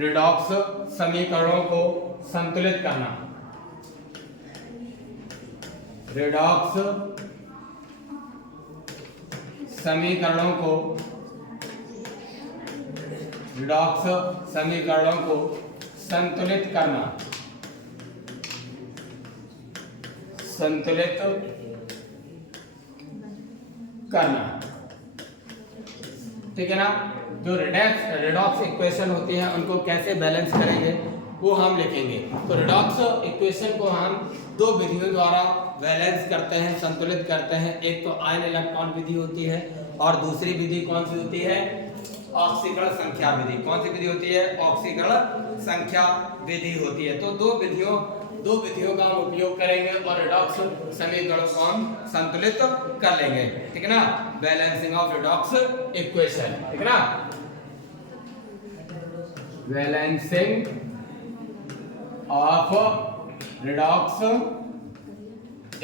Redox समीकरणों को संतुलित करना, रिडॉक्स समीकरणों को, रिडॉक्स समीकरणों को संतुलित करना, संतुलित करना। ठीक है ना। जो रिडॉक्स इक्वेशन होती है उनको कैसे बैलेंस करेंगे वो हम लिखेंगे। तो रिडॉक्स इक्वेशन को हम दो विधियों द्वारा बैलेंस करते हैं, संतुलित करते हैं। एक तो आयन इलेक्ट्रॉन विधि होती है और दूसरी विधि कौन सी होती है? ऑक्सीकरण संख्या विधि। कौन सी विधि होती है? ऑक्सीकरण संख्या विधि होती है। तो दो विधियों का हम उपयोग करेंगे और रिडॉक्स समीकरणों को हम संतुलित कर लेंगे। ठीक है ना। Balancing of redox equation. ठीक है ना। Balancing of redox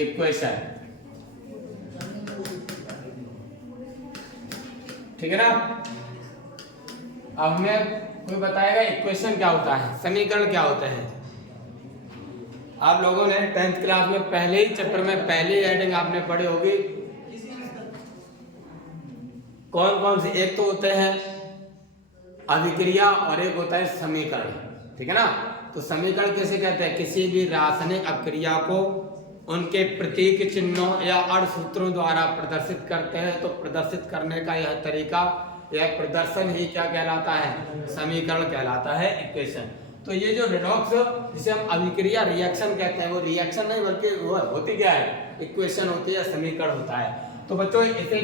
equation. ठीक है ना। अब हमें कोई बताएगा इक्वेशन क्या होता है, समीकरण क्या होता है। आप लोगों ने 10th क्लास में पहले ही चैप्टर में पहली हेडिंग आपने पढ़ी होगी। कौन कौन सी? एक तो होते हैं अभिक्रिया और एक होता है समीकरण। ठीक है ना। तो समीकरण किसे कहते हैं? किसी भी रासायनिक अभिक्रिया को उनके प्रतीक चिन्हों या अर्थसूत्रों द्वारा प्रदर्शित करते हैं। तो प्रदर्शित करने का यह तरीका, यह प्रदर्शन ही क्या कहलाता है? समीकरण कहलाता है, इक्वेशन। तो ये जो रिडॉक्स, जिसे हम अभिक्रिया रिएक्शन कहते हैं, वो रिएक्शन नहीं बल्कि वो होती क्या है? इक्वेशन होती है, समीकरण होता है। तो बच्चों इसे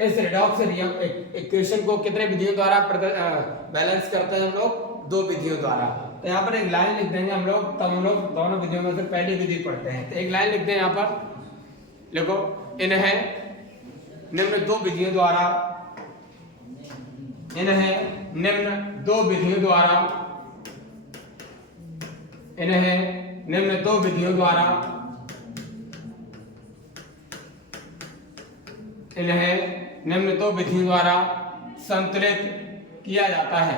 इस रिडॉक्स इक्वेशन को कितने विधियों द्वारा बैलेंस करते हैं हम लोग? दो विधियों द्वारा। तो यहाँ पर एक लाइन लिख देंगे हम लोग, तब हम लोग दोनों विधियों में से पहली विधि पढ़ते हैं। तो एक लाइन लिख दें यहाँ पर, देखो, इन्हें निम्न दो विधियों द्वारा, इन्हें निम्न दो विधियों द्वारा, इन्हें निम्न दो विधियों द्वारा, इन्हें निम्न दो विधियों द्वारा संतुलित किया जाता है।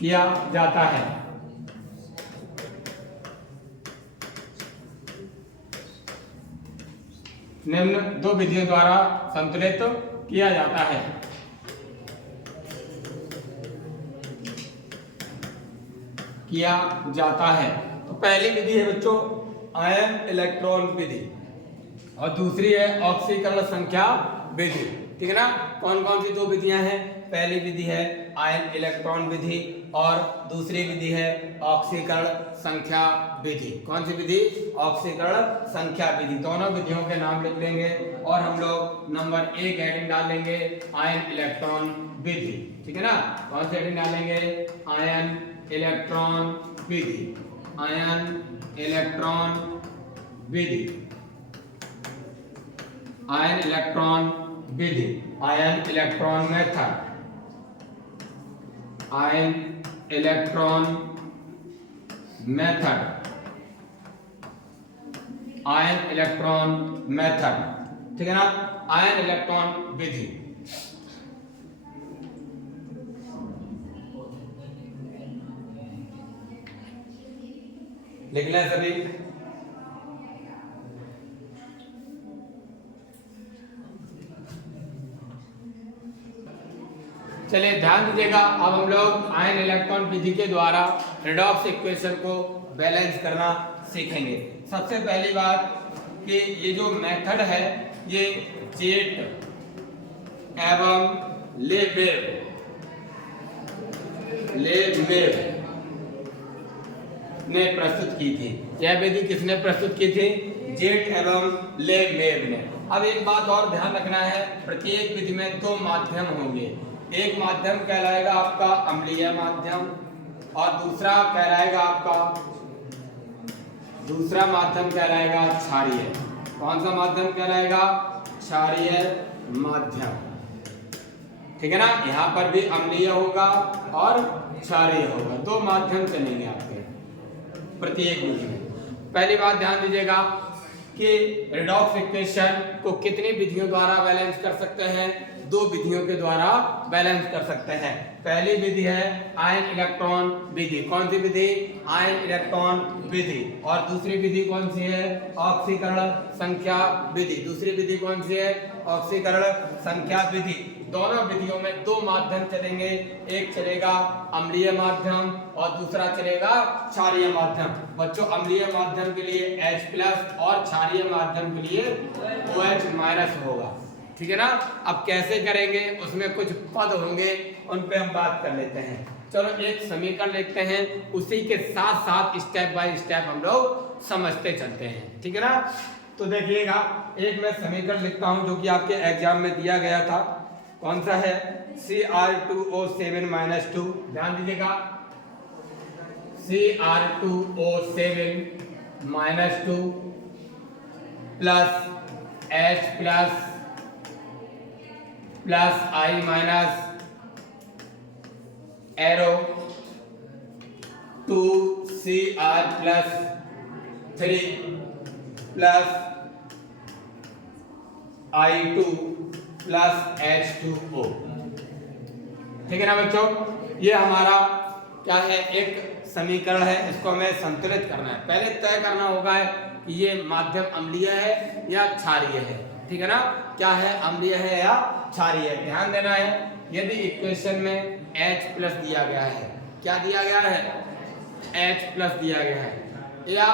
किया जाता है। निम्न दो विधियों द्वारा संतुलित किया जाता है। किया जाता है। तो पहली विधि है बच्चों आयन इलेक्ट्रॉन विधि और दूसरी है ऑक्सीकरण संख्या विधि। ठीक है ना। कौन कौन सी दो विधियां हैं? पहली विधि है आयन इलेक्ट्रॉन विधि और दूसरी विधि है ऑक्सीकरण संख्या विधि। कौन सी विधि? ऑक्सीकरण संख्या विधि। दोनों विधियों के नाम लिख लेंगे और हम लोग नंबर 1 हेडिंग डालेंगे आयन इलेक्ट्रॉन विधि। ठीक है ना। कौन सी हेडिंग डालेंगे? आयन इलेक्ट्रॉन विधि। आयन इलेक्ट्रॉन विधि। आयन इलेक्ट्रॉन विधि। Ion electron method. Ion electron method. Ion electron method. ठीक है ना। आयन इलेक्ट्रॉन विधि। लिख लें सभी। चलिए ध्यान दीजिएगा। अब हम लोग आयन इलेक्ट्रॉन विधि के द्वारा रिडॉक्स इक्वेशन को बैलेंस करना सीखेंगे। सबसे पहली बात कि ये जो मेथड है ये जेट एवं लेबेव ने प्रस्तुत की थी। यह विधि किसने प्रस्तुत की थी? जेट एवं लेबेव ने। अब एक बात और ध्यान रखना है, प्रत्येक विधि में दो माध्यम होंगे। एक माध्यम कहलाएगा आपका अम्लीय माध्यम और दूसरा माध्यम कहलाएगा क्षारीय। कौन सा माध्यम कहलाएगा? क्षारीय माध्यम। ठीक है ना। यहाँ पर भी अम्लीय होगा और क्षारीय होगा, दो माध्यम चलेंगे आपके प्रत्येक विधि में। पहली बात ध्यान दीजिएगा कि रेडॉक्स इक्वेशन को कितनी विधियों द्वारा बैलेंस कर सकते हैं? दो विधियों के द्वारा बैलेंस कर सकते हैं। पहली विधि है आयन इलेक्ट्रॉन विधि। कौन सी विधि? आयन इलेक्ट्रॉन विधि। और दूसरी विधि कौन सी है? ऑक्सीकरण संख्या विधि। दूसरी विधि कौन सी है? ऑक्सीकरण संख्या विधि। दोनों विधियों में दो माध्यम चलेंगे, एक चलेगा अम्लीय माध्यम और दूसरा चलेगा क्षारीय माध्यम। बच्चों अम्लीय माध्यम के लिए H+ और क्षारीय माध्यम के लिए OH- होगा, ठीक है ना। अब कैसे करेंगे, उसमें कुछ पद होंगे, उन पे हम बात कर लेते हैं। चलो एक समीकरण लिखते हैं, उसी के साथ साथ स्टेप बाय स्टेप हम लोग समझते चलते हैं, ठीक है ना। तो देखिएगा, एक मैं समीकरण लिखता हूं जो कि आपके एग्जाम में दिया गया था। कौन सा है? Cr2O7-2। ध्यान दीजिएगा, Cr2O7-2 plus H plus I minus arrow 2Cr+3 plus I2 plus H2O। ठीक है ना बच्चों, ये हमारा क्या है? एक समीकरण है, इसको हमें संतुलित करना है। पहले तय करना होगा कि ये माध्यम अम्लीय है या क्षारीय है, ठीक है ना। क्या है? अम्लीय है या क्षारीय है। ध्यान देना है, यदि इक्वेशन में H+ दिया गया है, क्या दिया गया है? H+ दिया गया है, या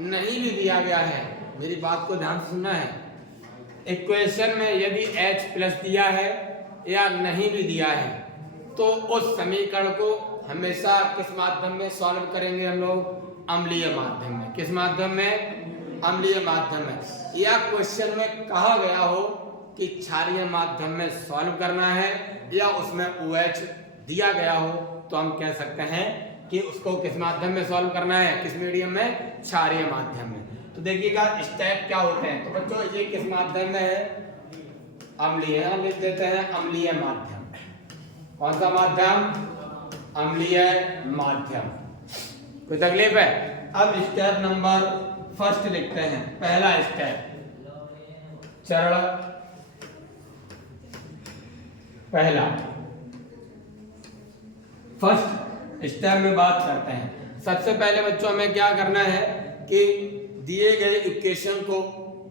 नहीं भी दिया गया है, मेरी बात को ध्यान से सुनना है। इक्वेशन में यदि H+ दिया है या नहीं भी दिया है, तो उस समीकरण को हमेशा किस माध्यम में सॉल्व करेंगे हम लोग? अम्लीय माध्यम में। किस माध्यम में? अम्लीय माध्यम में। या क्वेश्चन में कहा गया हो कि क्षारीय माध्यम में सॉल्व करना है या उसमें OH दिया गया हो, तो हम कह सकते हैं कि उसको किस माध्यम में सॉल्व करना है? किस मीडियम में? क्षारीय माध्यम में। तो देखिएगा स्टेप क्या होते हैं। तो बच्चों ये किस माध्यम में है? अम्लीय। हम लिख देते हैं अम्लीय माध्यम। कौन सा माध्यम? अम्लीय माध्यम। कोई तकलीफ है? अब स्टेप नंबर फर्स्ट लिखते हैं। पहला स्टेप, चरण पहला, फर्स्ट स्टेप में बात करते हैं। सबसे पहले बच्चों हमें क्या करना है कि दिए गए इक्वेशन को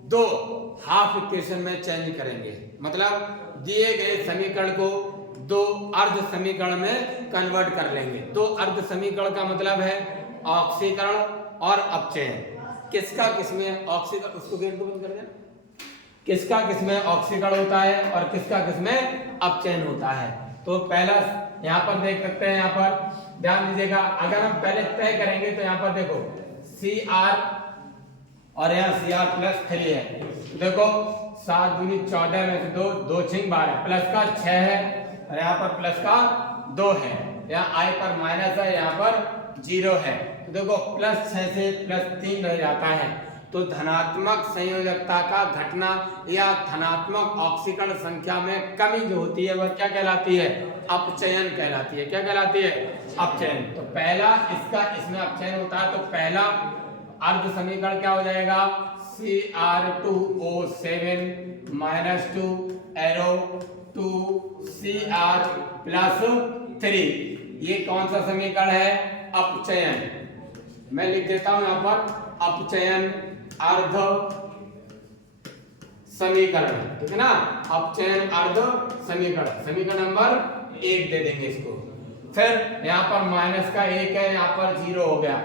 दो हाफ इक्वेशन में चेंज करेंगे। मतलब दिए गए समीकरण को दो अर्ध समीकरण में कन्वर्ट कर लेंगे। दो अर्ध समीकरण का मतलब है ऑक्सीकरण और अपचयन। किसका किसमें ऑक्सीकरण, उसको गेट को बंद कर देना, किसका किसमें ऑक्सीकरण होता है और किसका किसमें अपचयन होता है। तो पहला यहाँ पर देख सकते हैं, यहाँ पर ध्यान दीजिएगा। अगर हम पहले तय करेंगे तो यहाँ पर देखो Cr और यहाँ Cr+3 है। देखो 7 दूनी 14 में से 2, 2 6 12, प्लस का 6 है और यहाँ पर प्लस का 2 है। यहाँ I पर माइनस है, यहाँ पर 0 है। तो देखो +6 से +3 रह जाता है। तो धनात्मक संयोजकता का घटना या धनात्मक ऑक्सीकरण संख्या में कमी जो होती है वह क्या कहलाती है? अपचयन कहलाती है। क्या कहलाती है? अपचयन। तो पहला इसका इसमें अपचयन होता है, तो पहला अर्ध समीकरण क्या हो जाएगा? Cr2O7-2 arrow 2Cr+3। ये कौन सा समीकरण है? अपचयन। मैं लिख देता हूं यहां पर अपचयन अर्ध समीकरण, ठीक है ना। अपचयन अर्ध समीकरण, समीकरण नंबर 1 दे देंगे इसको। फिर यहाँ पर माइनस का 1 है, यहाँ पर 0 हो गया।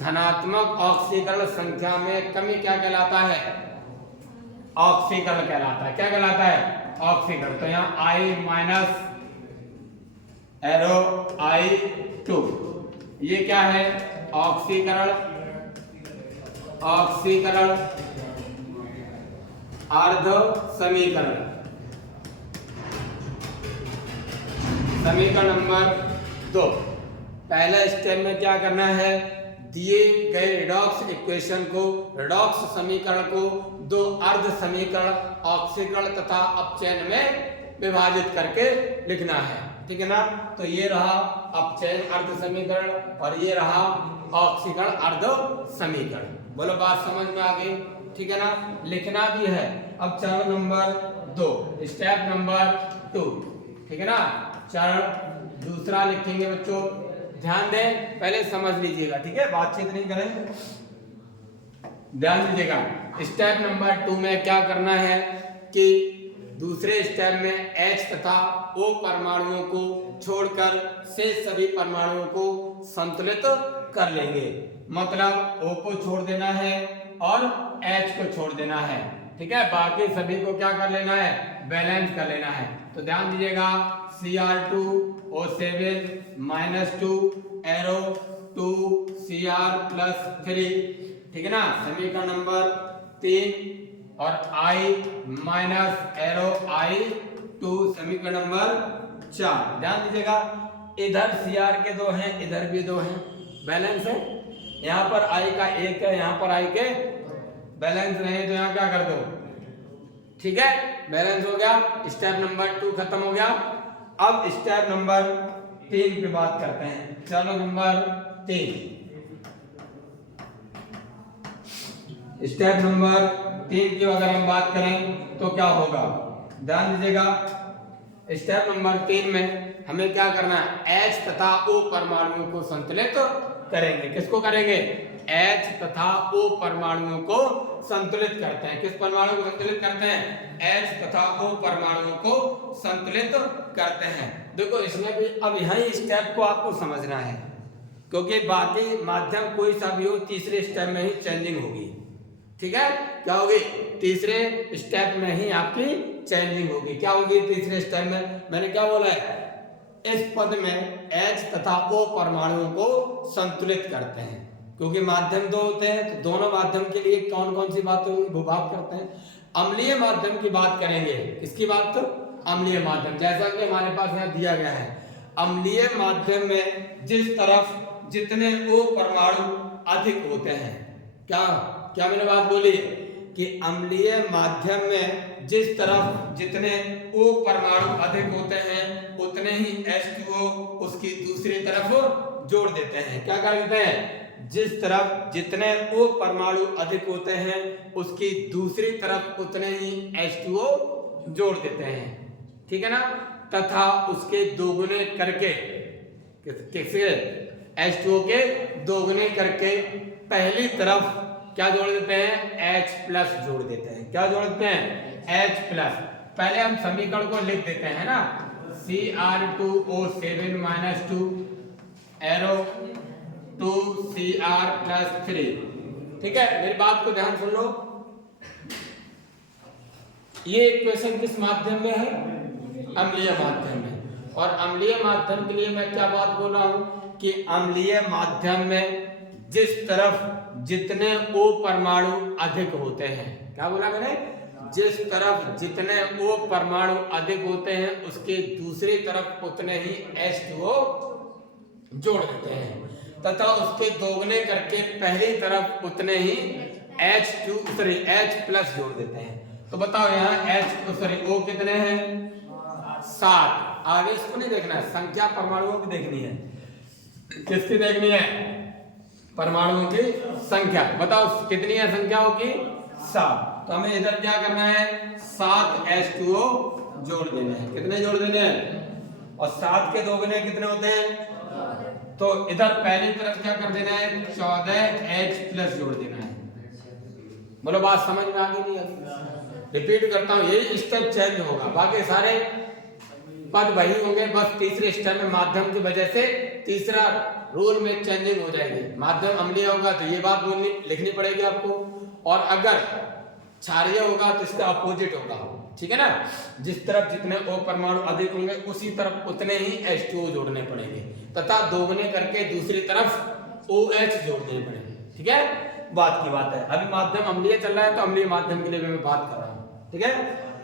धनात्मक ऑक्सीकरण संख्या में कमी क्या कहलाता है? ऑक्सीकरण कहलाता है। क्या कहलाता है? ऑक्सीकरण। तो यहाँ I माइनस एरो I2, ये क्या है? ऑक्सीकरण। ऑक्सीकरण अर्ध समीकरण, समीकरण नंबर 2। पहला स्टेप में क्या करना है? दिए गए रेडॉक्स इक्वेशन को, रेडॉक्स समीकरण को दो अर्ध समीकरण ऑक्सीकरण तथा अपचयन में विभाजित करके लिखना है, ठीक है ना। तो ये रहा अपचयन अर्ध समीकरण और ये रहा ऑक्सीकरण अर्ध समीकरण। बोलो बात समझ में आ गई? ठीक है ना, लिखना भी है। अब चरण नंबर 2, स्टेप नंबर 2, ठीक है ना, चरण दूसरा लिखेंगे बच्चों। ध्यान दें, पहले समझ लीजिएगा, ठीक है, बातचीत नहीं करें, ध्यान दीजिएगा। स्टेप नंबर 2 में क्या करना है कि दूसरे स्टेप में H तथा O परमाणुओं को छोड़कर शेष सभी परमाणुओं को संतुलित कर लेंगे। मतलब O को छोड़ देना है और H को छोड़ देना है, ठीक है, बाकी सभी को क्या कर लेना है, बैलेंस कर लेना है। तो ध्यान दीजिएगा, Cr2O7 -2 एरो 2Cr+3, ठीक है ना, समीकरण नंबर 3 और I माइनस एरो I2 समीकरण नंबर 4। ध्यान दीजिएगा, इधर Cr के 2 हैं, इधर भी 2 हैं, बैलेंस है। यहाँ पर I का 1 है, यहाँ पर I के बैलेंस नहीं, तो यहाँ क्या कर दो, ठीक है, बैलेंस हो गया। स्टेप नंबर 2 खत्म हो गया। अब स्टेप नंबर 3 की बात करते हैं। चलो नंबर 3, स्टेप नंबर 3 की अगर हम बात करें तो क्या होगा, ध्यान दीजिएगा। स्टेप नंबर 3 में हमें क्या करना है, H तथा O परमाणुओं को संतुलित करेंगे। किसको करेंगे, H तथा O परमाणुओं को संतुलित करते हैं। किस परमाणु को संतुलित करते हैं, H तथा O परमाणुओं को संतुलित करते हैं। देखो इसमें भी अब यही स्टेप को आपको समझना है, क्योंकि बाकी माध्यम कोई सा भी हो, तीसरे स्टेप में ही चेंजिंग होगी, ठीक है, क्या होगी, तीसरे स्टेप में ही आपकी चेंजिंग होगी। क्या होगी तीसरे स्टेप में, मैंने क्या बोला है, इस पद में H तथा O परमाणुओं को संतुलित करते हैं। क्योंकि माध्यम 2 होते हैं, तो दोनों माध्यम के लिए कौन कौन सी बातें होंगी, वो बात करते हैं। अम्लीय माध्यम की बात करेंगे, किसकी बात, तो अम्लीय माध्यम, जैसा कि हमारे पास यहाँ दिया गया है। अम्लीय माध्यम में जिस तरफ जितने O परमाणु अधिक होते हैं, क्या मैंने बात बोली कि अम्लीय माध्यम में जिस तरफ जितने O परमाणु अधिक होते हैं, उतने ही H2O उसकी दूसरी तरफ जोड़ देते हैं। क्या कर देते हैं, जिस तरफ जितने O परमाणु अधिक होते हैं, उसकी दूसरी तरफ उतने ही H2O जोड़ देते हैं, ठीक है ना, तथा उसके दोगुने करके, किसके, H2O के दोगुने करके पहली तरफ क्या जोड़ देते हैं, H+ जोड़ देते हैं। क्या जोड़ देते हैं, H+। पहले हम समीकरण को लिख देते हैं ना, Cr2O7 -2 एरो 2Cr+3, ठीक है, मेरी बात को ध्यान सुन लो। ये इक्वेशन किस माध्यम में है, अम्लीय माध्यम में। और अम्लीय माध्यम के लिए मैं क्या बात बोल रहा हूं कि अम्लीय माध्यम में जिस तरफ जितने O परमाणु अधिक होते हैं, क्या बोला मैंने, जिस तरफ जितने O परमाणु अधिक होते हैं, उसके दूसरी तरफ उतने ही H2O जोड़ देते हैं, तथा उसके दोगुने करके पहली तरफ उतने ही H+ जोड़ देते हैं। तो बताओ यहाँ O कितने हैं, 7। आगे इसको नहीं देखना है, संख्या परमाणुओं की देखनी है। किसकी देखनी है, परमाणुओं की संख्या। बताओ कितनी है संख्याओं की, 7। तो हमें इधर क्या करना है, 7 H2O जोड़ देने हैं। कितने जोड़ देने हैं, और 7 के दोगुने कितने होते हैं, तो इधर पहली तरफ क्या कर देना है, 14 H+ जोड़ देना है। बोलो बात समझ में आ गई नहीं आती, रिपीट करता हूँ, यही स्टेप चेंज होगा, बाकी सारे पद वही होंगे, बस तीसरे स्टेप में माध्यम की वजह से तीसरा रूल में चेंजिंग हो जाएगी। माध्यम अम्लीय होगा तो ये बात बोलनी लिखनी पड़ेगी आपको, और अगर क्षारीय होगा तो इसका अपोजिट होगा, ठीक है ना, जिस तरफ जितने O परमाणु अधिक होंगे उसी तरफ उतने ही H2O जोड़ने पड़ेंगे, तथा दोगुने करके दूसरी तरफ OH जोड़ने पड़ेंगे, ठीक है, बात की बात है। अभी माध्यम अम्लीय चल रहा है, तो अम्लीय माध्यम के लिए मैं बात कर रहा हूँ, ठीक है।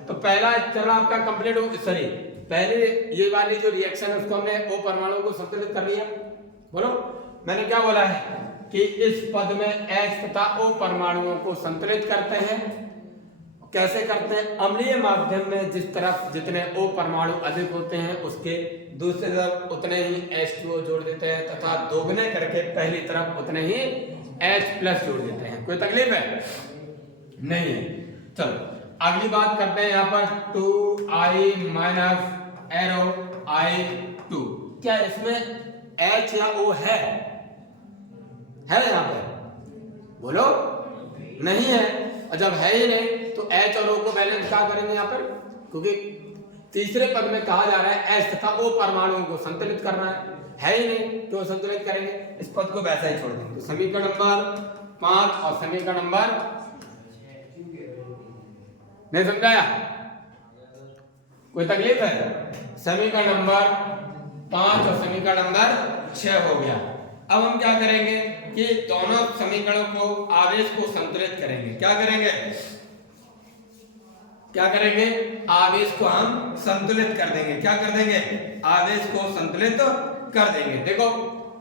तो पहला चरण आपका कंप्लीट हो, सॉरी पहले ये वाली जो रिएक्शन है उसको हमने O परमाणु को संतुलित कर लिया। बोलो मैंने क्या बोला है कि इस पद में H तथा O परमाणुओं को संतुलित करते हैं। कैसे करते हैं, अम्लीय माध्यम में जिस तरफ जितने O परमाणु अधिक होते हैं उसके दूसरी तरफ उतने ही H2O जोड़ देते हैं, तथा दोगुने करके पहली तरफ उतने ही H+ जोड़ देते हैं। कोई तकलीफ है, नहीं है। चलो अगली बात करते हैं यहाँ पर 2i माइनस एरो i2, क्या इसमें h या o है यहाँ पे? बोलो नहीं है। और जब है ही नहीं तो h और o को बैलेंस क्या करेंगे यहाँ पर, क्योंकि तीसरे पद में कहा जा रहा है h तथा o परमाणुओं को संतुलित करना है ही नहीं, तो संतुलित करेंगे, इस पद को वैसा ही छोड़ देंगे। तो समीकरण नंबर 5 और समीकरण नंबर, नहीं समझाया, कोई तकलीफ है? समीकरण नंबर 5 और समीकरण नंबर 6 हो गया। अब हम क्या करेंगे कि दोनों समीकरणों को, आवेश को संतुलित करेंगे। क्या करेंगे? क्या करेंगे? आवेश को हम संतुलित कर देंगे। क्या कर देंगे? आवेश को संतुलित कर देंगे। देखो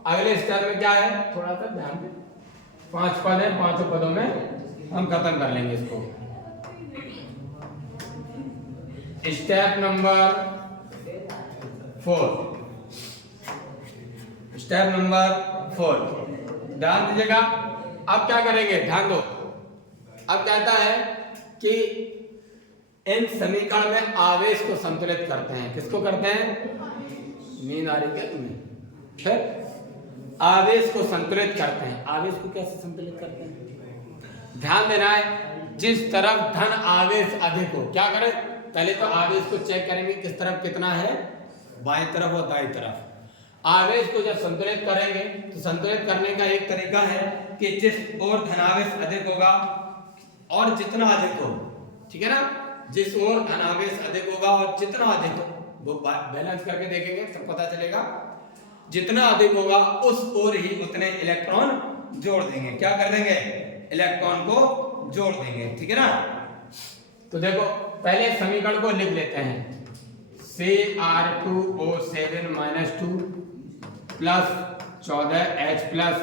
अगले स्टेप में क्या है, थोड़ा सा ध्यान दें, 5 पद है, 5 पदों में हम खत्म कर लेंगे इसको। स्टेप नंबर 4, स्टेप नंबर 4, ध्यान दीजिएगा। अब क्या करेंगे, ध्यान दो। अब कहता है कि इन समीकरण में आवेश को संतुलित करते हैं। किसको करते हैं? नींद आ रही है तुम्हें? फिर आवेश को संतुलित करते हैं। आवेश को कैसे संतुलित करते हैं? ध्यान देना है, जिस तरफ धन आवेश अधिक हो, क्या करें? पहले तो आवेश को चेक करेंगे किस तरफ कितना है, बाएं तरफ और दाएं तरफ। आवेश को जब संतुलित करेंगे तो संतुलित करने का एक तरीका है कि जिस ओर धनावेश अधिक होगा और जितना अधिक हो, ठीक है ना, जिस ओर धनावेश अधिक होगा और जितना अधिक हो, वो बैलेंस करके देखेंगे तब पता चलेगा। जितना अधिक होगा उस ओर ही उतने इलेक्ट्रॉन जोड़ देंगे। क्या कर देंगे? इलेक्ट्रॉन को जोड़ देंगे, ठीक है ना। तो देखो पहले समीकरण को लिख लेते हैं, Cr2O7 - 2 plus 14H plus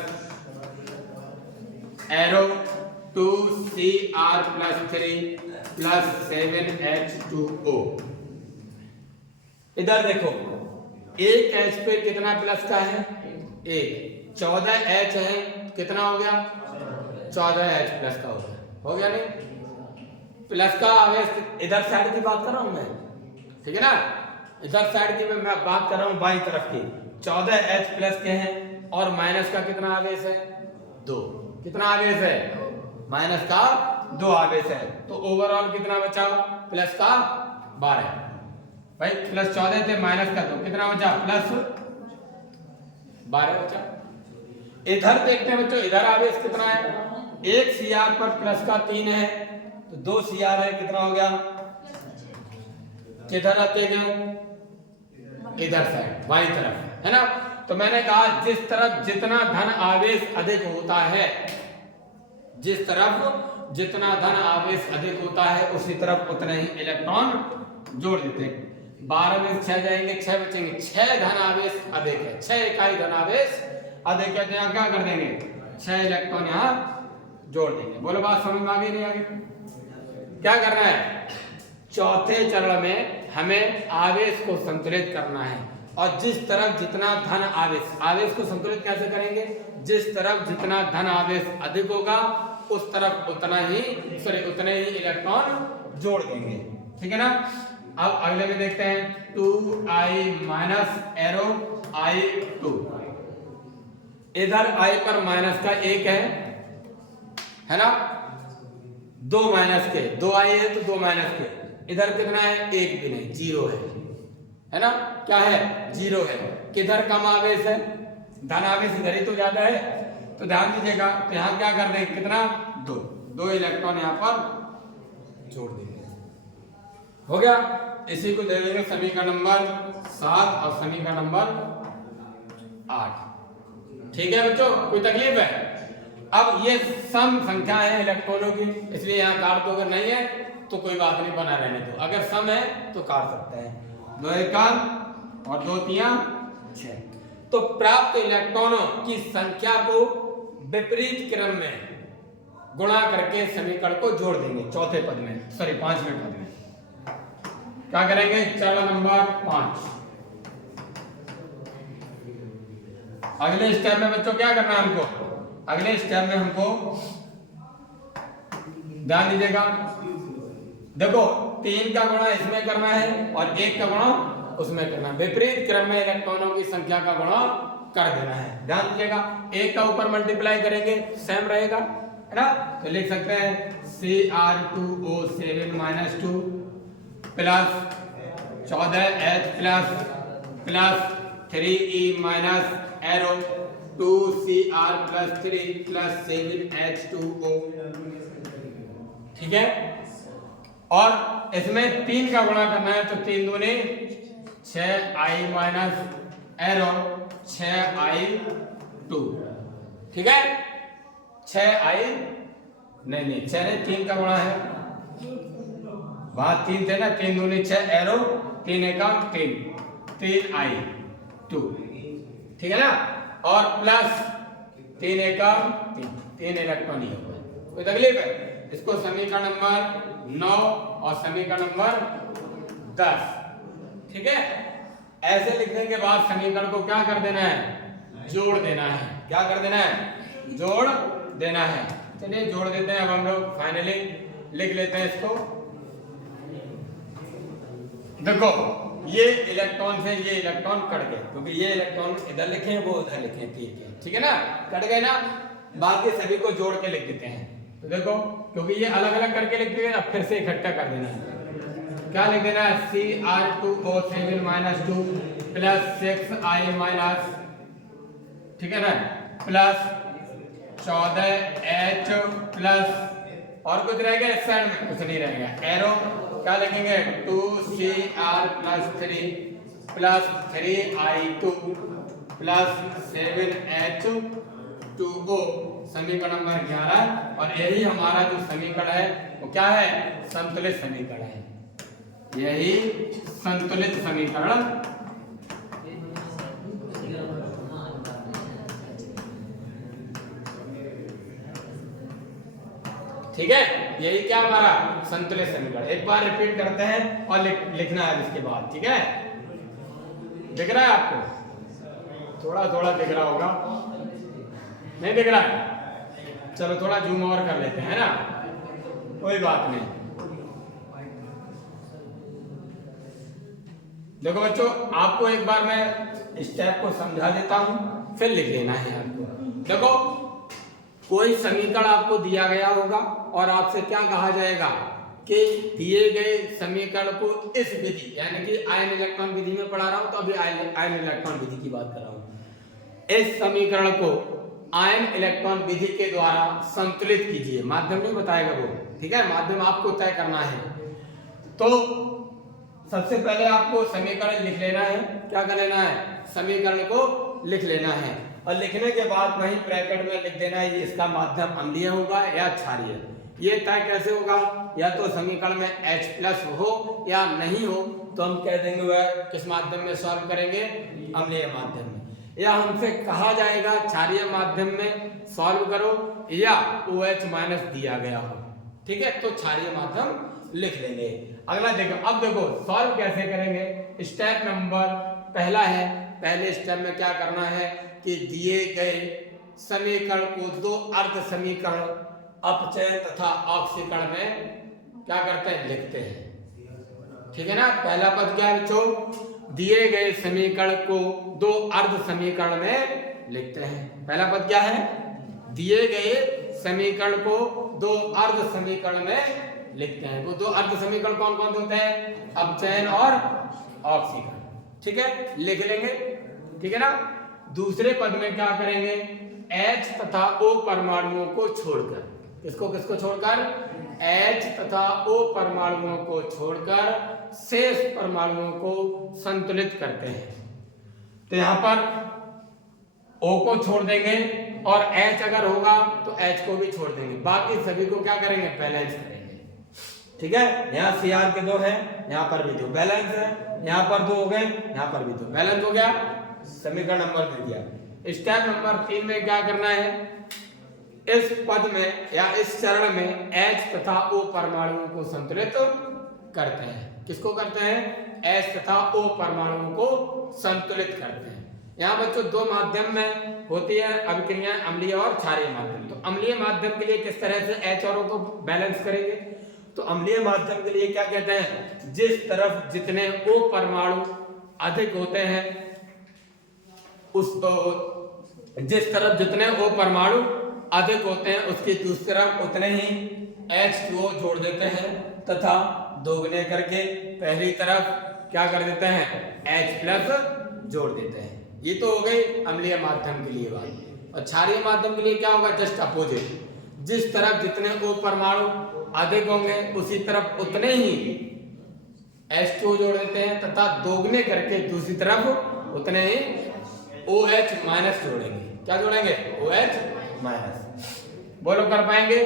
arrow 2Cr plus 3 plus 7H2O। इधर देखो एक H पे कितना प्लस का है? एक। 14H है, कितना हो गया? 14H प्लस का हो गया नहीं? प्लस का आवेश इधर साइड की बात कर रहा हूं मैं, ठीक है ना, इधर साइड की मैं बात कर रहा हूं, बाईं तरफ की। 14H प्लस के हैं और माइनस का कितना आवेश है? 2। कितना आवेश है? माइनस का 2 आवेश है। तो ओवरऑल कितना बचा? प्लस का 12। भाई प्लस 14 थे, माइनस का 2, कितना बचा? प्लस 12 बचा। इधर देखते हैं बच्चों, इधर आवेश कितना है? एक Cr पर प्लस का 3 है, तो 2 Cr है, कितना हो गया? किधर आते गए? इधर साइड, बाईं तरफ, है ना। तो मैंने कहा जिस तरफ जितना धन आवेश अधिक होता है, जिस तरफ जितना धन आवेश अधिक होता है उसी तरफ उतने ही इलेक्ट्रॉन जोड़ देते हैं। 12 में 6 जाएंगे, 6 बचेंगे। 6 धन आवेश अधिक है, 6 इकाई धन आवेश अधिक है, तो यहाँ क्या कर देंगे? 6 इलेक्ट्रॉन यहाँ जोड़ देंगे। बोलो बात समझ में आ गई नहीं आ गई? क्या करना है? चौथे चरण में हमें आवेश को संतुलित करना है, और जिस तरफ जितना धन आवेश, आवेश को संतुलित कैसे करेंगे? जिस तरफ जितना धन आवेश अधिक होगा उस तरफ उतना ही उतने ही इलेक्ट्रॉन जोड़ देंगे, ठीक है ना। अब अगले में देखते हैं 2i माइनस एरो i2। इधर i पर माइनस का 1 है ना, 2 माइनस के, 2i है तो 2 माइनस के, इधर कितना है? 1 भी नहीं, 0 है ना। क्या है? 0 है। किधर कम आवेश है? धन आवेश इधर ही तो ज्यादा है, तो ध्यान दीजिएगा। तो यहाँ क्या कर देंगे? कितना? 2 इलेक्ट्रॉन यहाँ पर जोड़ देंगे, हो गया। इसी को दे देंगे समीकरण नंबर 7 और समीकरण नंबर 8, ठीक है बच्चों, कोई तकलीफ है? अब ये सम संख्या है इलेक्ट्रॉनों की, इसलिए यहाँ काट दो, अगर नहीं है तो कोई बात नहीं, बना रहने दो। अगर सम है तो काट सकते हैं। 2 एका और 2 तिया 6। तो प्राप्त इलेक्ट्रॉनों की संख्या को विपरीत क्रम में गुणा करके समीकरण को जोड़ देंगे चौथे पद में, सॉरी 5वें पद में। क्या करेंगे? चरण नंबर 5। अगले स्टेप में बच्चों क्या करना है हमको? अगले स्टेप में हमको ध्यान दीजिएगा, देखो 3 का गुणा इसमें करना है और 1 का गुणा उसमें करना है, विपरीत क्रम में इलेक्ट्रॉनों की संख्या का गुणा कर देना है। ध्यान दीजिएगा, 1 का ऊपर मल्टीप्लाई करेंगे सेम रहेगा, है ना, तो लिख सकते हैं Cr2O7 - 2 plus 14H plus 3E minus arrow 2Cr + 3 + 7H2O, ठीक है। और इसमें 3 का गुणा करना है, तो 3 दूनी 6I माइनस एरो 6I2, ठीक है। 6I नहीं 6 नहीं 3 का गुणा है, वहां 3 थे ना, 3 दूनी 6 एरो 3 एका 3I2, ठीक है ना, और प्लस 3 एका 3 इलेक्ट्रॉन ही होगा। कोई तकलीफ है? इसको समीकरण नंबर 9 और समीकरण नंबर 10, ठीक है। ऐसे लिखने के बाद समीकरण को क्या कर देना है, जोड़ देना है। क्या कर देना है, जोड़ देना है। चलिए जोड़ देते हैं। अब हम लोग फाइनली लिख लेते हैं इसको। देखो ये इलेक्ट्रॉन से ये इलेक्ट्रॉन कट गए, क्योंकि ये इलेक्ट्रॉन इधर लिखे वो उधर लिखे, ठीक है ना, कट गए ना, बाकी सभी को जोड़ के लिख देते हैं। तो देखो क्योंकि ये अलग अलग करके लिख दिए, अब फिर से इकट्ठा कर देना है। क्या लिख देना है, Cr2O7 - 2 प्लस 6I माइनस, ठीक है ना, प्लस 14H प्लस और कुछ रहेगा इस साइड में, कुछ नहीं रहेगा, एरो क्या लिखेंगे 2Cr + 3 plus 3I2 plus 7H2O, समीकरण नंबर 11। और यही हमारा जो समीकरण है वो क्या है, संतुलित समीकरण है। यही संतुलित समीकरण, ठीक है, यही क्या हमारा संतुलित समीकरण। एक बार रिपीट करते हैं और लिखना है इसके बाद, ठीक है। दिख रहा है आपको, थोड़ा थोड़ा दिख रहा होगा, नहीं दिख रहा है, चलो थोड़ा जूम और कर लेते हैं ना, कोई बात नहीं। देखो बच्चों, आपको एक बार मैं स्टेप को समझा देता हूं, फिर लिख लेना है आपको। देखो कोई समीकरण आपको दिया गया होगा और आपसे क्या कहा जाएगा कि दिए गए समीकरण को इस विधि, यानी कि आयन इलेक्ट्रॉन विधि में पढ़ा रहा हूं, तो अभी आयन इलेक्ट्रॉन विधि की बात कर रहा हूं। इस समीकरण को आयन इलेक्ट्रॉन विधि के द्वारा संतुलित कीजिए। माध्यम नहीं बताएगा वो, ठीक है, माध्यम आपको तय करना है। तो सबसे पहले आपको समीकरण लिख लेना है। क्या कर लेना है, समीकरण को लिख लेना है, और लिखने के बाद वहीं ब्रैकेट में लिख देना है इसका माध्यम अम्लीय होगा या क्षारीय। ये तय कैसे होगा, या तो समीकरण में H+ हो या नहीं हो, तो हम कह देंगे वह किस माध्यम में सॉल्व करेंगे, अम्लीय माध्यम में। या हमसे कहा जाएगा क्षारीय माध्यम में सॉल्व करो, या OH- दिया गया हो, ठीक है, तो क्षारीय माध्यम लिख लेंगे। अगला देखो, अब देखो सॉल्व कैसे करेंगे। स्टेप नंबर पहला है, पहले स्टेप में क्या करना है कि दिए गए समीकरण को दो अर्ध समीकरण अपचयन तथा ऑक्सीकरण में क्या करते हैं, लिखते हैं, ठीक है ना। पहला पद क्या है बच्चों, दिए गए समीकरण को दो अर्ध समीकरण में लिखते हैं। पहला पद क्या है, दिए गए समीकरण को दो अर्ध समीकरण में लिखते हैं। वो दो अर्ध समीकरण कौन कौन होते हैं, अपचयन और ऑक्सीकरण, ठीक है, लिख लेंगे, ठीक है ना। दूसरे पद में क्या करेंगे, H तथा O परमाणुओं को छोड़कर, किसको किसको छोड़कर, H तथा O परमाणुओं को छोड़कर शेष परमाणुओं को संतुलित करते हैं। तो यहां पर O को छोड़ देंगे और H अगर होगा तो H को भी छोड़ देंगे, बाकी सभी को क्या करेंगे, बैलेंस करेंगे, ठीक है। यहाँ Cr के दो हैं, यहाँ पर भी दो बैलेंस है, यहाँ पर दो हो गए, यहाँ पर भी दो बैलेंस हो गया, समीकरण नंबर दे दिया। स्टेप नंबर 3 में क्या करना है, इस पद में या इस चरण में H तथा O परमाणुओं को संतुलित करते हैं। किसको करते हैं, H तथा O परमाणुओं को संतुलित करते हैं। यहाँ बच्चों दो माध्यम में होती है अभिक्रियाएं, अम्लीय और क्षारीय माध्यम। तो अम्लीय माध्यम के लिए किस तरह से H और O को बैलेंस करेंगे? तो अम्लीय माध्यम के लिए क्या कहते हैं, जिस तरफ जितने O परमाणु अधिक होते हैं जिस तरफ जितने O परमाणु अधिक होते हैं उसकी दूसरी तरफ उतने ही H2O जोड़ देते हैं तथा दोगुने करके पहली तरफ क्या कर देते हैं, H+ जोड़ देते हैं। ये तो हो गई अम्लीय माध्यम के लिए बात। और क्षारीय माध्यम के लिए क्या होगा, जस्ट अपोजिट, जिस तरफ जितने O परमाणु अधिक होंगे उसी तरफ उतने ही H2O जोड़ देते हैं तथा दोगुने करके दूसरी तरफ उतने ही OH- जोड़ेंगे। क्या जोड़ेंगे, OH-। बोलो कर पाएंगे।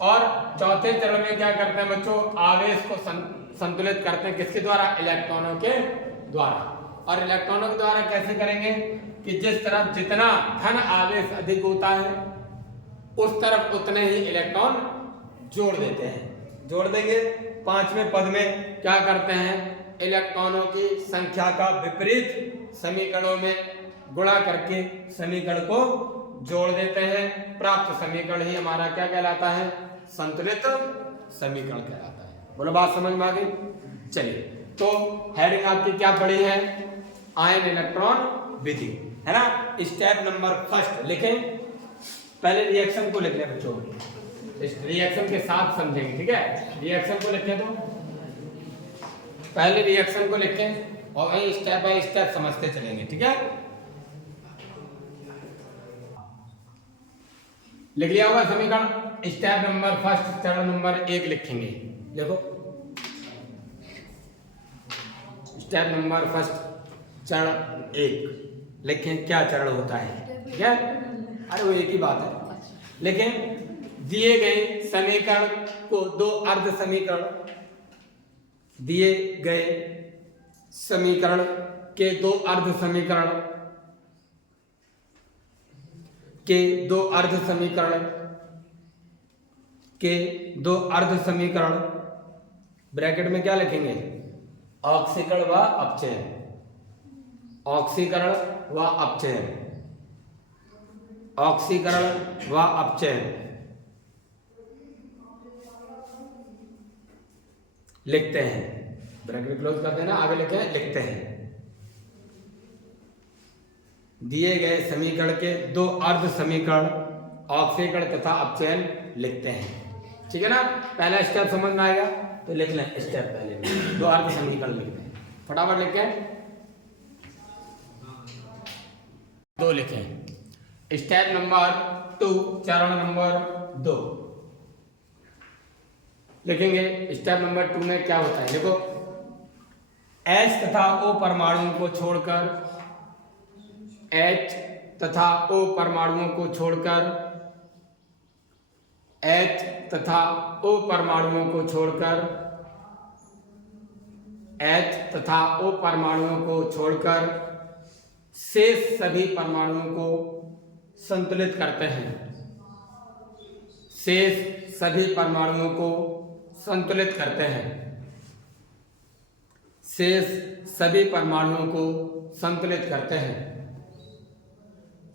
और चौथे चरण में क्या करते हैं बच्चों, आवेश को संतुलित करते हैं, किसके द्वारा, इलेक्ट्रॉनों के द्वारा। और इलेक्ट्रॉनों के द्वारा कैसे करेंगे कि जिस तरफ जितना धन आवेश अधिक होता है उस तरफ उतने ही इलेक्ट्रॉन जोड़ देते हैं, जोड़ देंगे। पांचवें पद में क्या करते हैं, इलेक्ट्रॉनों की संख्या का विपरीत समीकरणों में गुणा करके समीकरण को जोड़ देते हैं। प्राप्त समीकरण ही हमारा क्या कहलाता है, संतुलित समीकरण कहलाता है। बोलो बात समझ में आ गई। चलिए, तो हेडिंग आपकी क्या पड़ी है, आयन इलेक्ट्रॉन विधि, है ना। स्टेप नंबर फर्स्ट लिखें, पहले रिएक्शन को लिख लें बच्चों, इस रिएक्शन के साथ समझेंगे, ठीक है। रिएक्शन को लिखें, तो पहले रिएक्शन को लिखें और वही स्टेप बाय स्टेप समझते चलेंगे, ठीक है। लिख लिया होगा समीकरण। स्टेप नंबर फर्स्ट चरण नंबर 1 लिखेंगे, देखो स्टेप नंबर फर्स्ट चरण 1 लिखें, क्या चरण होता है, ठीक है। अरे वो एक ही बात है। लेकिन दिए गए समीकरण को दो अर्ध समीकरण, दिए गए समीकरण के दो अर्ध समीकरण के दो अर्ध समीकरण के दो अर्ध समीकरण ब्रैकेट में क्या लिखेंगे, ऑक्सीकरण व अपचयन, ऑक्सीकरण व अपचयन, ऑक्सीकरण व अपचयन लिखते हैं। ब्रैकेट क्लोज कर देना, आगे लिखे लिखते हैं। दिए गए समीकरण के दो अर्ध समीकरण ऑक्सीकरण तथा अपचयन लिखते हैं, ठीक है ना। पहला स्टेप समझ में आएगा तो लिख लें। स्टेप पहले दो अर्ध समीकरण लिखते हैं, फटाफट लिखें, दो लिखें। स्टेप नंबर 2 चरण नंबर 2 लिखेंगे। स्टेप नंबर 2 में क्या होता है, देखो H तथा O परमाणुओं को छोड़कर, H तथा O परमाणुओं को छोड़कर, H तथा O परमाणुओं को छोड़कर, H तथा O परमाणुओं को छोड़कर शेष सभी परमाणुओं को संतुलित करते हैं, शेष सभी परमाणुओं को संतुलित करते हैं, शेष सभी परमाणुओं को संतुलित करते हैं,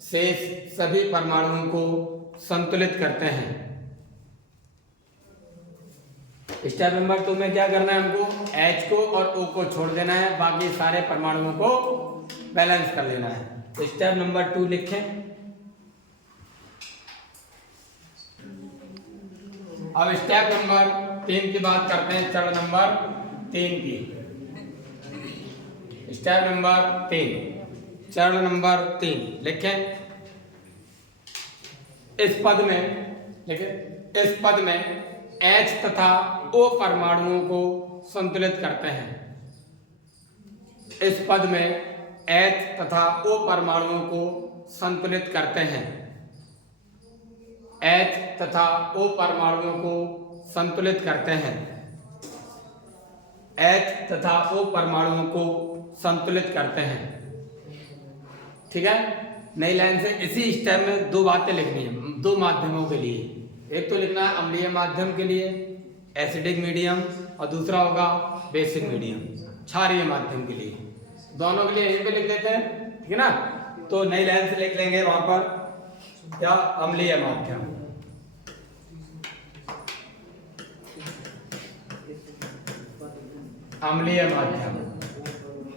शेष सभी परमाणुओं को संतुलित करते हैं। स्टेप नंबर 2 में क्या करना है हमको, H को और O को छोड़ देना है, बाकी सारे परमाणुओं को बैलेंस कर लेना है। तो स्टेप नंबर 2 लिखें। अब स्टेप नंबर 3 की बात करते हैं, चरण नंबर 3 की। स्टेप नंबर 3 चरण नंबर 3 लिखें। इस पद में लिखें, इस पद में H तथा O परमाणुओं को संतुलित करते हैं। इस पद में H तथा O परमाणुओं को संतुलित करते हैं। H तथा O परमाणुओं को संतुलित करते हैं। H तथा O परमाणुओं को संतुलित करते हैं, ठीक है। नई लाइन से इसी स्टेप में दो बातें लिखनी है, दो माध्यमों के लिए। एक तो लिखना है अम्लीय माध्यम के लिए एसिडिक मीडियम, और दूसरा होगा बेसिक मीडियम क्षारीय माध्यम के लिए। दोनों के लिए यहीं पे लिख देते हैं। ठीक है ना। तो नई लाइन से लिख लेंगे वहां पर क्या, अम्लीय माध्यम। अम्लीय माध्यम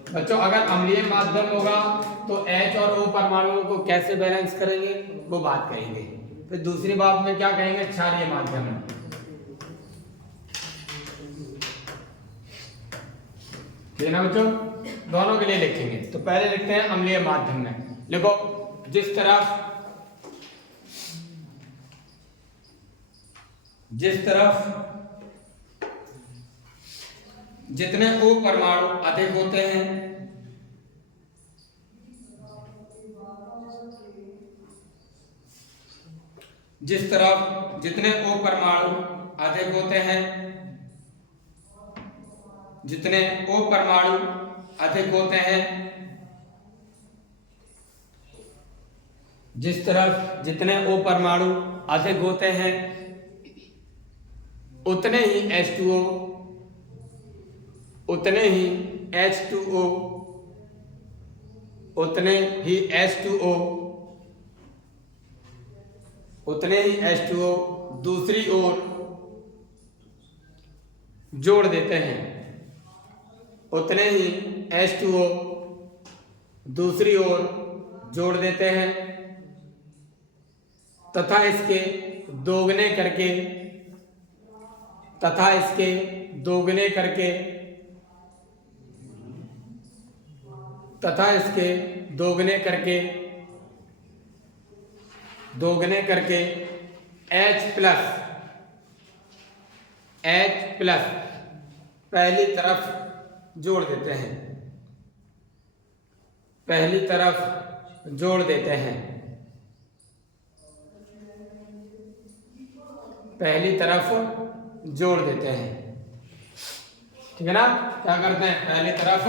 बच्चों, अगर अम्लीय माध्यम होगा तो H और O परमाणुओं को कैसे बैलेंस करेंगे वो बात करेंगे। फिर दूसरी बात में क्या कहेंगे, क्षारीय माध्यम। ठीक है ना बच्चों, दोनों के लिए लिखेंगे। तो पहले लिखते हैं अम्लीय माध्यम में, देखो जिस तरफ जितने O परमाणु अधिक होते हैं, जिस तरफ जितने O परमाणु अधिक होते हैं, जितने O परमाणु अधिक होते हैं, जिस तरफ जितने O परमाणु अधिक होते हैं उतने ही H2O, उतने ही H2O, उतने ही H2O, उतने ही H2O दूसरी ओर जोड़ देते हैं, उतने ही H2O दूसरी ओर जोड़ देते हैं तथा इसके दोगुने करके H प्लस पहली तरफ जोड़ देते हैं, पहली तरफ जोड़ देते हैं, पहली तरफ जोड़ देते हैं। ठीक है ना, क्या करते हैं, पहली तरफ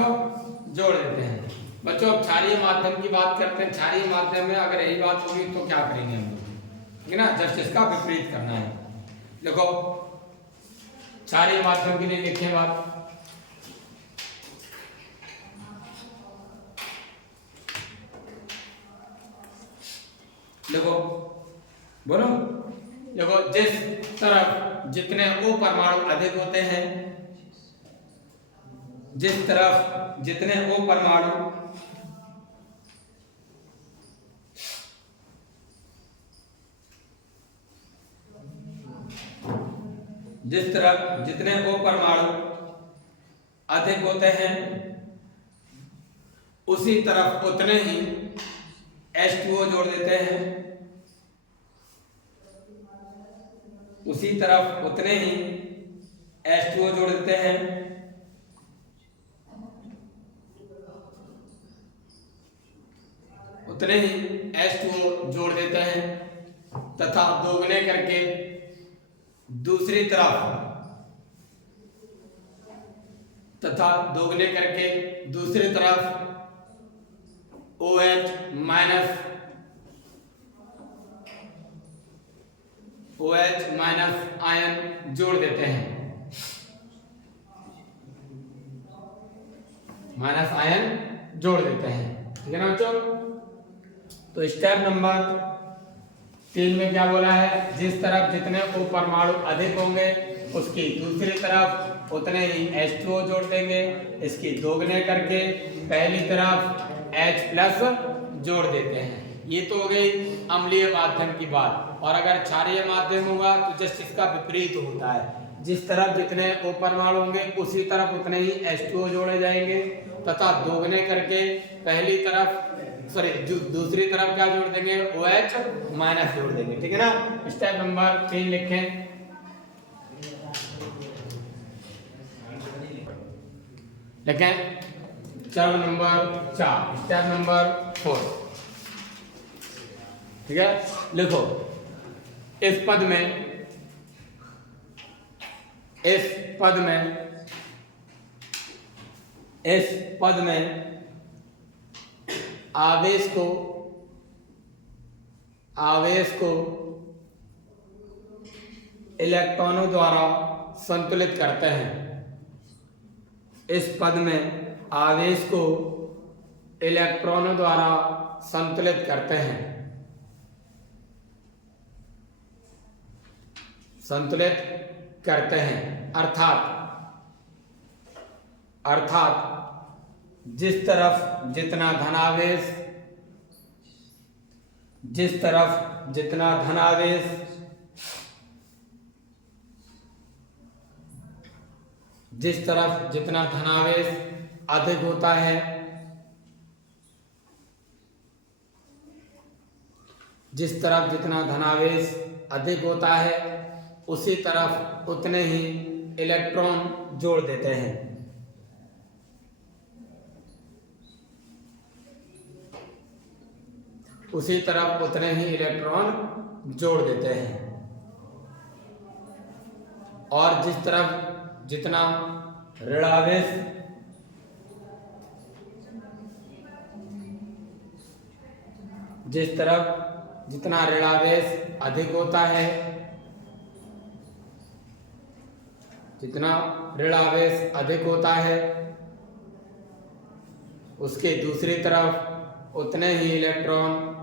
जोड़ देते हैं। बच्चों अब क्षारीय माध्यम की बात करते हैं। क्षारीय माध्यम में अगर यही बात होगी तो क्या करेंगे हम लोग, ठीक है ना, जस्ट इसका विपरीत करना है। देखो क्षारीय माध्यम के लिए लिखिए बात, देखो बोलो, देखो जिस तरफ जितने O परमाणु अधिक होते हैं, जिस तरफ जितने O परमाणु जिस तरफ जितने O परमाणु अधिक होते हैं उसी तरफ उतने ही H2O जोड़ देते हैं, उसी तरफ उतने ही H2O जोड़ देते हैं, उतने ही H2O जोड़ देते हैं तथा दोगुने करके दूसरी तरफ OH माइनस आयन जोड़ देते हैं, माइनस आयन जोड़ देते हैं। ठीक है ना बच्चों, तो स्टेप नंबर 3 में क्या बोला है, जिस तरफ जितने O परमाणु अधिक होंगे उसकी दूसरी तरफ उतने ही H2O जोड़ देंगे, इसकी दोगुने करके पहली तरफ H प्लस जोड़ देते हैं। ये तो हो गई अम्लीय माध्यम की बात। और अगर क्षारीय माध्यम होगा तो जस्ट इसका विपरीत होता है, जिस तरफ जितने O परमाणु होंगे उसी तरफ उतने ही H2O जोड़े जाएंगे तथा दोगुने करके पहली तरफ दूसरी तरफ क्या जोड़ देंगे, OH माइनस जोड़ देंगे। ठीक है ना, स्टेप नंबर 3 लिखें, लिखें स्टेप नंबर 4, स्टेप नंबर 4। ठीक है, लिखो इस पद में आवेश को इलेक्ट्रॉनों द्वारा संतुलित करते हैं। इस पद में आवेश को इलेक्ट्रॉनों द्वारा संतुलित करते हैं, संतुलित करते हैं। अर्थात जिस तरफ जितना धनावेश, जिस तरफ जितना धनावेश अधिक होता है, जिस तरफ जितना धनावेश अधिक होता है उसी तरफ उतने ही इलेक्ट्रॉन जोड़ देते हैं। उसी तरफ उतने ही इलेक्ट्रॉन जोड़ देते हैं। और जिस तरफ जितना ऋणावेश अधिक होता है, जितना ऋणावेश अधिक होता है उसके दूसरी तरफ उतने ही इलेक्ट्रॉन,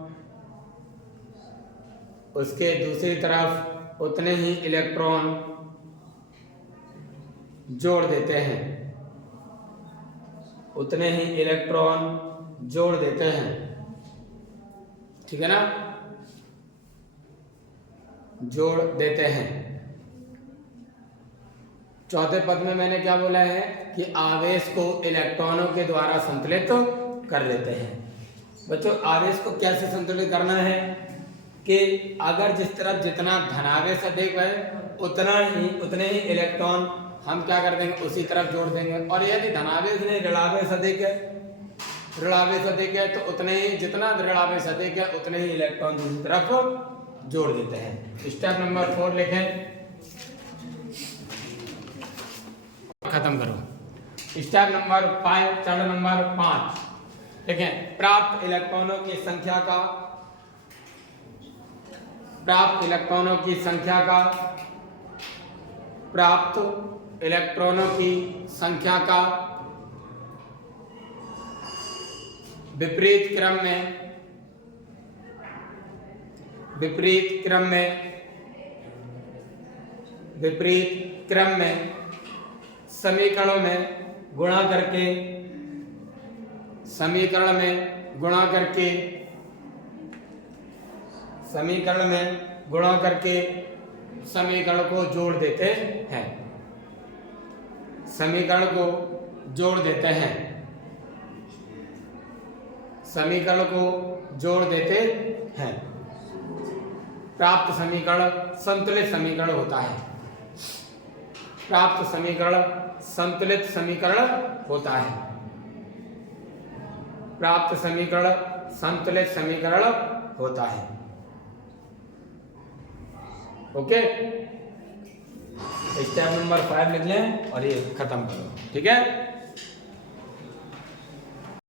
उसके दूसरी तरफ उतने ही इलेक्ट्रॉन जोड़ देते हैं, उतने ही इलेक्ट्रॉन जोड़ देते हैं। ठीक है ना, जोड़ देते हैं। चौथे पद में मैंने क्या बोला है कि आवेश को इलेक्ट्रॉनों के द्वारा संतुलित कर लेते हैं। बच्चों आवेश को कैसे संतुलित करना है कि अगर जिस तरफ जितना धनावेश अधिक है उतने ही इलेक्ट्रॉन हम क्या कर देंगे, उसी तरफ जोड़ देंगे। और यदि धनावेश नहीं ऋणावेश अधिक है तो उतने ही जितना ऋणावेश अधिक है उतने ही इलेक्ट्रॉन दूसरी तरफ जोड़ देते हैं। स्टेप नंबर 4 लिखें, खत्म करो। स्टेप नंबर 5, चरण नंबर 5 देखें, प्राप्त इलेक्ट्रॉनों की संख्या का प्राप्त इलेक्ट्रॉनों की संख्या का विपरीत क्रम में समीकरणों में गुणा करके समीकरण को जोड़ देते हैं, समीकरण को जोड़ देते हैं। प्राप्त समीकरण संतुलित समीकरण होता है। प्राप्त समीकरण संतुलित समीकरण होता है। ओके, स्टेप नंबर 5 लिख लें और ये खत्म करो। ठीक है।